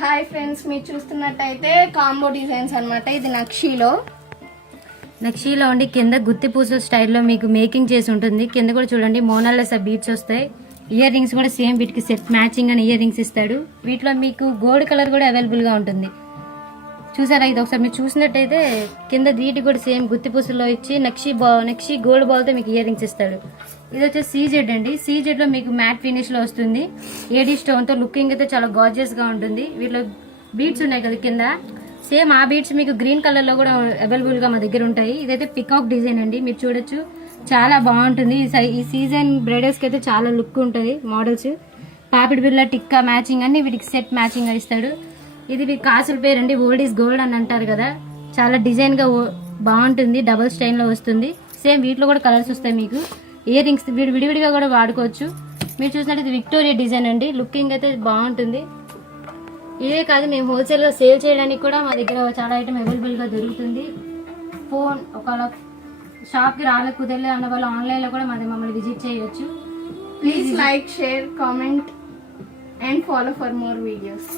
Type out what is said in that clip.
Hi friends, మీరు చూస్తున్నట్టయితే combo designs అన్నమాట. ఇది నక్షీలో ఉండి కింద గుత్తి పూసల స్టైల్లో మీకు మేకింగ్ చేసి ఉంటుంది. కింద కూడా చూడండి మోనాలిసా బీట్స్ వస్తాయి. ఇయర్ రింగ్స్ కూడా సేమ్ వీటికి సెట్ మ్యాచింగ్ అని ఇయర్ రింగ్స్ ఇస్తాడు. వీటిలో మీకు గోల్డ్ కలర్ కూడా అవైలబుల్గా ఉంటుంది. చూసారా, ఇది ఒకసారి మీరు చూసినట్టయితే కింద వీటికి కూడా సేమ్ గుత్తి పూసల్లో ఇచ్చి నక్షి గోల్డ్ బాల్తో మీకు ఇయర్ రింగ్స్ ఇస్తాడు. ఇది వచ్చేసి సీజెడ్ అండి. సీజెడ్ లో మీకు మ్యాట్ ఫినిష్ లో వస్తుంది. ఏడీ స్టోన్ తో లుకింగ్ అయితే చాలా గార్జియస్ గా ఉంటుంది. వీటిలో బీట్స్ ఉన్నాయి కదా కింద, సేమ్ ఆ బీట్స్ మీకు గ్రీన్ కలర్ లో కూడా అవైలబుల్ గా మా దగ్గర ఉంటాయి. ఇదైతే పికాక్ డిజైన్ అండి, మీరు చూడొచ్చు, చాలా బాగుంటుంది. ఈ సీజన్ బ్రైడల్స్ కి అయితే చాలా లుక్ ఉంటుంది. మోడల్స్ పాపిడి బిళ్ళ టిక్కా మ్యాచింగ్ అన్ని వీటికి సెట్ మ్యాచింగ్ గా ఇస్తాడు. ఇది మీ కాసుల పేరు అండి, ఓల్డ్ ఈజ్ గోల్డ్ అని అంటారు కదా. చాలా డిజైన్ గా బాగుంటుంది, డబుల్ స్టైన్ లో వస్తుంది. సేమ్ వీటిలో కూడా కలర్స్ వస్తాయి. మీకు ఇయర్ రింగ్స్ విడివిడిగా కూడా వాడుకోవచ్చు. మీరు చూసినట్టు ఇది విక్టోరియా డిజైన్ అండి, లుకింగ్ అయితే బాగుంటుంది. ఇవే కాదు, మేము హోల్సేల్ గా సేల్ చేయడానికి కూడా మా దగ్గర చాలా ఐటమ్ అవైలబుల్ గా దొరుకుతుంది. ఫోన్ ఒకవేళ షాప్ కి రాలే కుదరలే అన్న వాళ్ళు ఆన్లైన్ లో కూడా మమ్మల్ని విజిట్ చేయొచ్చు. Please like, share, comment and follow for more videos.